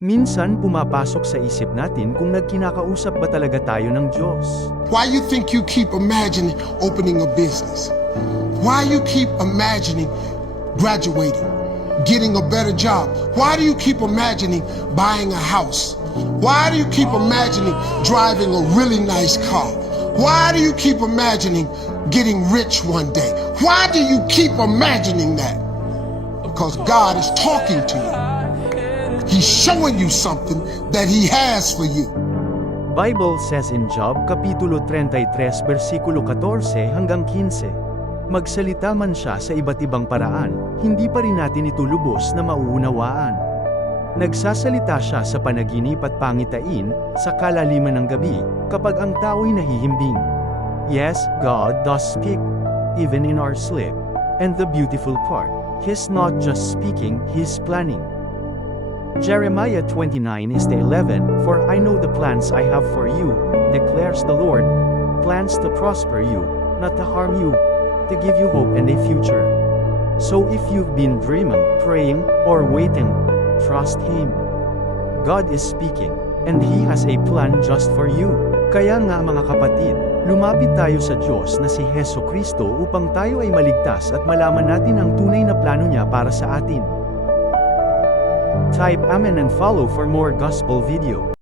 Minsan pumapasok sa isip natin kung nagkinakausap ba talaga tayo ng Diyos. Why you think you keep imagining opening a business? Why you keep imagining graduating, getting a better job? Why do you keep imagining buying a house? Why do you keep imagining driving a really nice car? Why do you keep imagining getting rich one day? Why do you keep imagining that? Because God is talking to you. He's showing you something that he has for you. Bible says in Job Kapitulo 33 versikulo 14 hanggang 15. Magsalita man siya sa iba't ibang paraan, hindi pa rin natin ito lubos na mauunawaan. Nagsasalita siya sa panaginip at pangitain, sa kalaliman ng gabi, kapag ang tao'y nahihimbing. Yes, God does speak, even in our sleep. And the beautiful part, He's not just speaking, He's planning. Jeremiah 29 is the 11, For I know the plans I have for you, declares the Lord, plans to prosper you, not to harm you, to give you hope and a future. So if you've been dreaming, praying, or waiting, trust Him. God is speaking, and He has a plan just for you. Kaya nga mga kapatid, lumapit tayo sa Diyos na si Heso Kristo upang tayo ay maligtas at malaman natin ang tunay na plano niya para sa atin. Type Amen and follow for more gospel video.